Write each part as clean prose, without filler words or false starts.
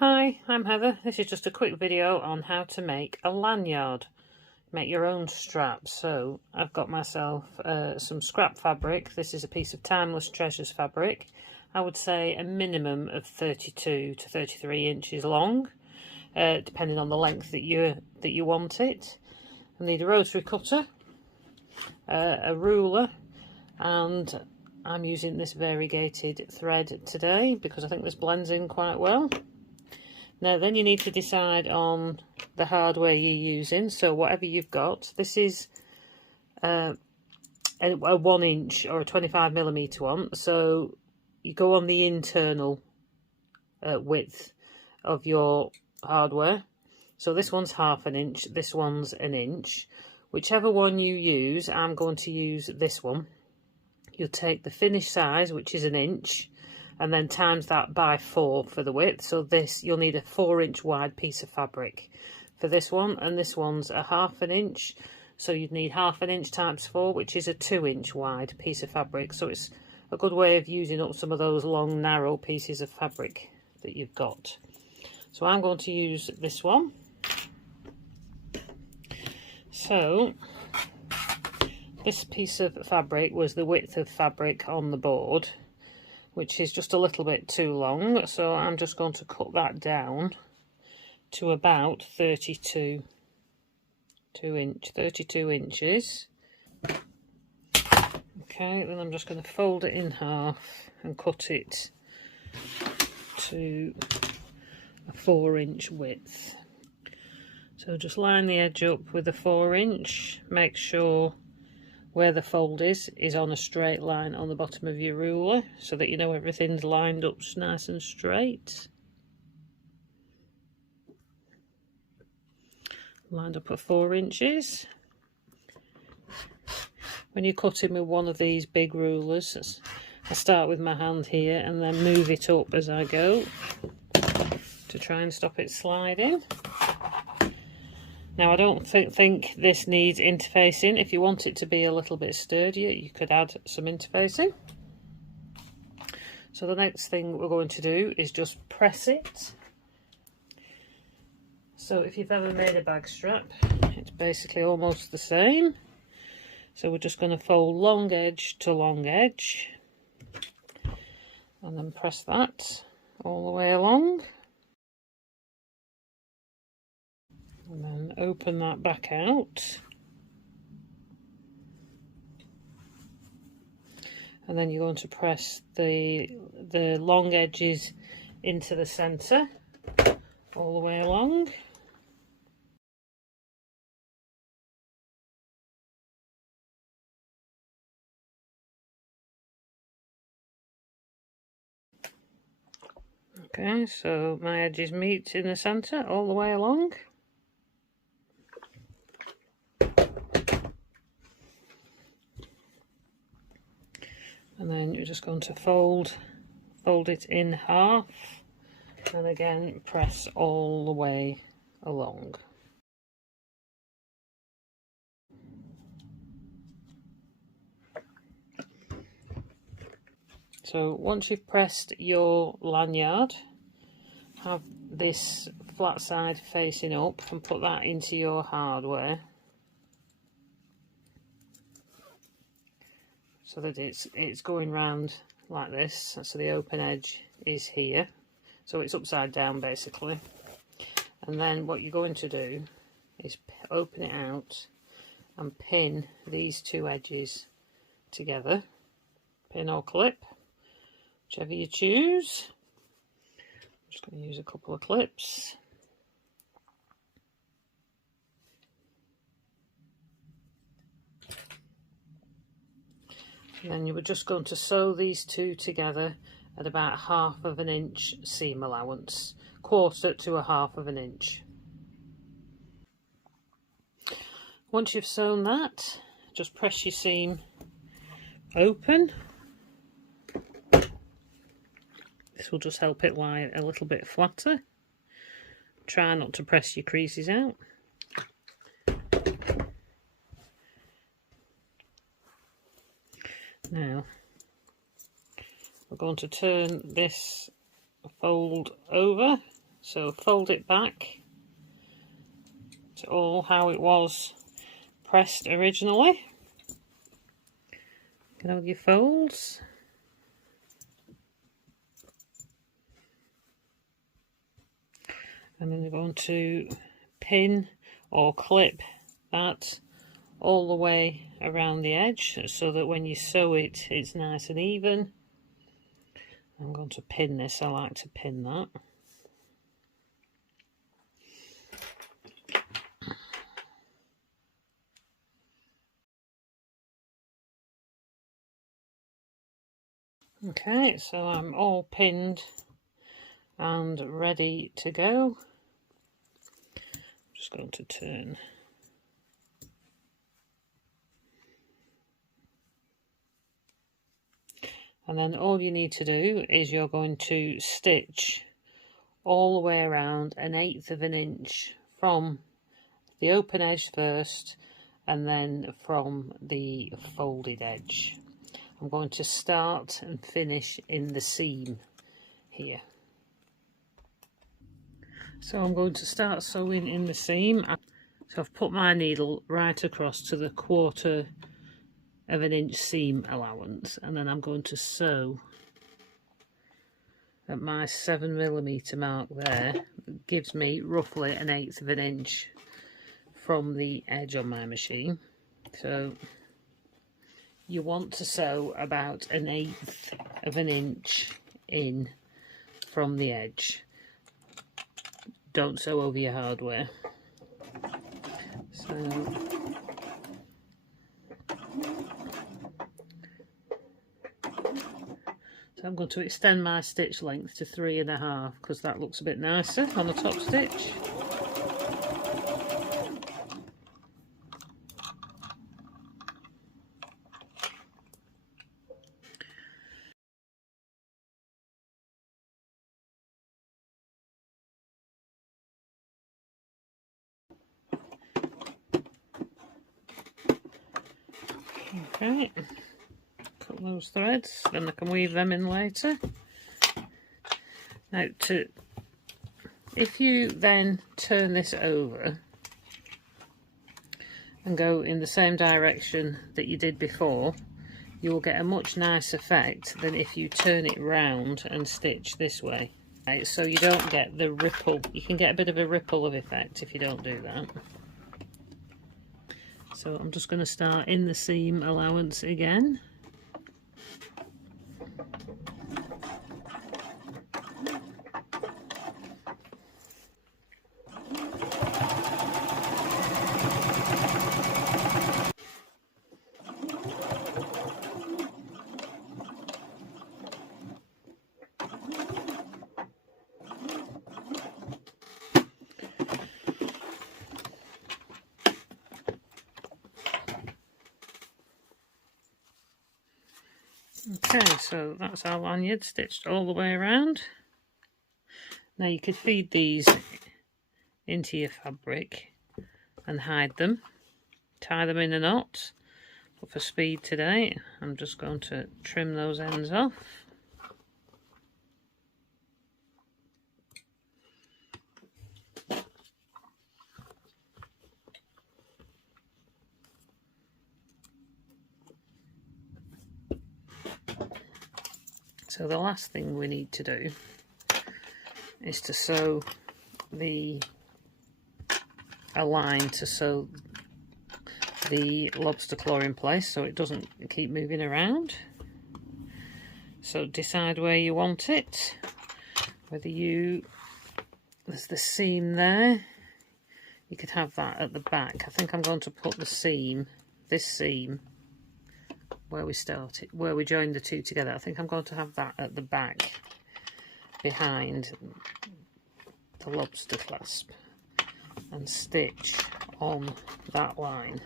Hi, I'm Heather. This is just a quick video on how to make a lanyard. Make your own strap. So I've got myself some scrap fabric. This is a piece of Timeless Treasures fabric. I would say a minimum of 32 to 33 inches long, depending on the length that you want it. I need a rotary cutter, a ruler, and I'm using this variegated thread today because I think this blends in quite well. Now then you need to decide on the hardware you're using. So whatever you've got, this is a 1 inch or a 25mm one. So you go on the internal width of your hardware. So this one's 1/2 inch, this one's 1 inch. Whichever one you use, I'm going to use this one. You'll take the finished size, which is 1 inch, and then times that by 4 for the width. So this, you'll need a 4-inch wide piece of fabric for this one, and this one's a 1/2 inch, so you'd need 1/2 inch times 4, which is a 2-inch wide piece of fabric. So it's a good way of using up some of those long narrow pieces of fabric that you've got. So I'm going to use this one. So this piece of fabric was the width of fabric on the board, which is just a little bit too long, so I'm just going to cut that down to about 32 inches. Okay, then I'm just going to fold it in half and cut it to a 4-inch width. So just line the edge up with a 4-inch, make sure where the fold is on a straight line on the bottom of your ruler, so that you know everything's lined up nice and straight. Lined up at 4 inches. When you're cutting with one of these big rulers, I start with my hand here and then move it up as I go to try and stop it sliding. Now I don't think this needs interfacing. If you want it to be a little bit sturdier, you could add some interfacing. So the next thing we're going to do is just press it. So if you've ever made a bag strap, it's basically almost the same. So we're just going to fold long edge to long edge and then press that all the way along. And then open that back out. And then you're going to press the long edges into the centre all the way along. Okay, so my edges meet in the centre all the way along. And then you're just going to fold it in half, and again press all the way along. So once you've pressed your lanyard, have this flat side facing up and put that into your hardware, so that it's going round like this. So the open edge is here, so it's upside down basically. And then what you're going to do is open it out and pin these two edges together, pin or clip, whichever you choose. I'm just going to use a couple of clips. And then you were just going to sew these two together at about 1/2 inch seam allowance, 1/4 to a 1/2 inch. Once you've sewn that, just press your seam open. This will just help it lie a little bit flatter. Try not to press your creases out. Now we're going to turn this fold over So fold it back to all how it was pressed originally. Get all your folds. And then you're going to pin or clip that all the way around the edge so that when you sew it, it's nice and even. I'm going to pin this. I like to pin that. Okay, so I'm all pinned and ready to go. I'm just going to turn. And then all you need to do is you're going to stitch all the way around 1/8 of an inch from the open edge first and then from the folded edge. I'm going to start and finish in the seam here. So I'm going to start sewing in the seam. So I've put my needle right across to the 1/4 of an inch seam allowance, and then I'm going to sew at my 7mm mark there. It gives me roughly 1/8 of an inch from the edge on my machine. So you want to sew about 1/8 of an inch in from the edge. Don't sew over your hardware. So I'm going to extend my stitch length to 3.5 because that looks a bit nicer on the top stitch. Okay, cut those threads, then I can weave them in later. Now, if you then turn this over and go in the same direction that you did before, you will get a much nicer effect than if you turn it round and stitch this way. Right, so you don't get the ripple. You can get a bit of a ripple of effect if you don't do that. So I'm just going to start in the seam allowance again. Okay, so that's our lanyard stitched all the way around. Now you could feed these into your fabric and hide them, tie them in a knot, but for speed today I'm just going to trim those ends off. So the last thing we need to do is to sew a line to sew the lobster claw in place so it doesn't keep moving around. So decide where you want it, whether there's the seam there, you could have that at the back. I think I'm going to put this seam where we started, where we joined the two together. I think I'm going to have that at the back behind the lobster clasp and stitch on that line.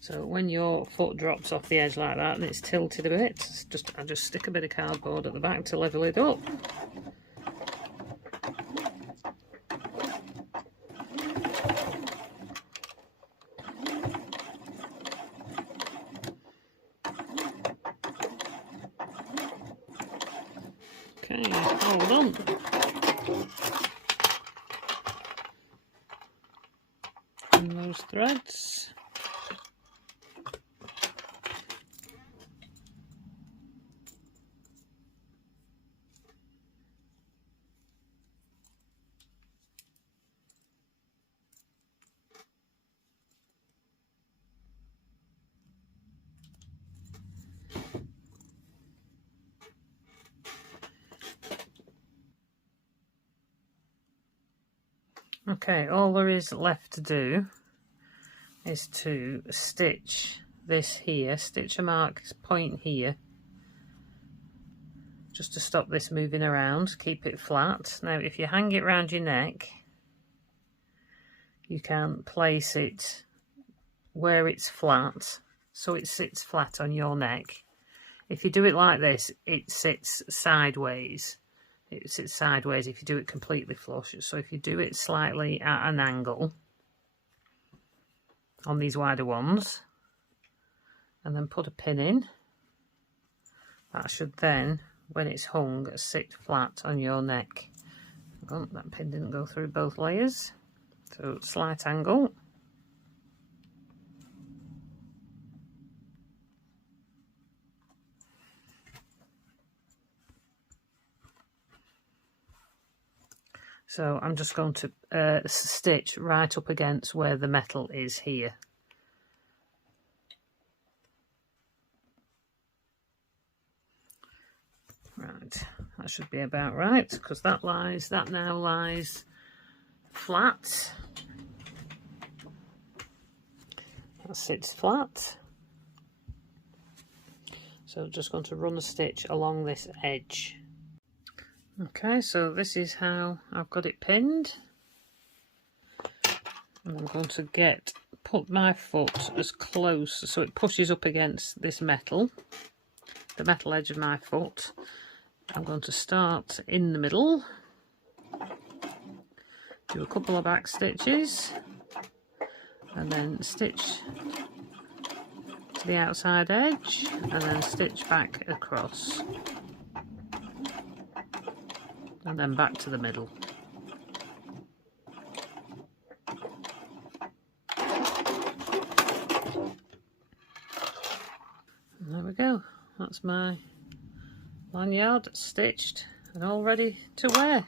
So when your foot drops off the edge like that and it's tilted a bit, I just stick a bit of cardboard at the back to level it up. Okay, all done. And those threads. Okay, all there is left to do is to stitch this here, stitch a mark point here, just to stop this moving around, keep it flat. Now if you hang it around your neck, you can place it where it's flat, so it sits flat on your neck. If you do it like this, it sits sideways. It sits sideways if you do it completely flush. So if you do it slightly at an angle on these wider ones, and then put a pin in, that should then, when it's hung, sit flat on your neck. Oh, that pin didn't go through both layers. So slight angle. So I'm just going to stitch right up against where the metal is here. Right, that should be about right, because that now lies flat. That sits flat. So just going to run a stitch along this edge. Okay, so this is how I've got it pinned. And I'm going to put my foot as close so it pushes up against this metal, the metal edge of my foot. I'm going to start in the middle, do a couple of back stitches, and then stitch to the outside edge, and then stitch back across. And then back to the middle. And there we go. That's my lanyard stitched and all ready to wear.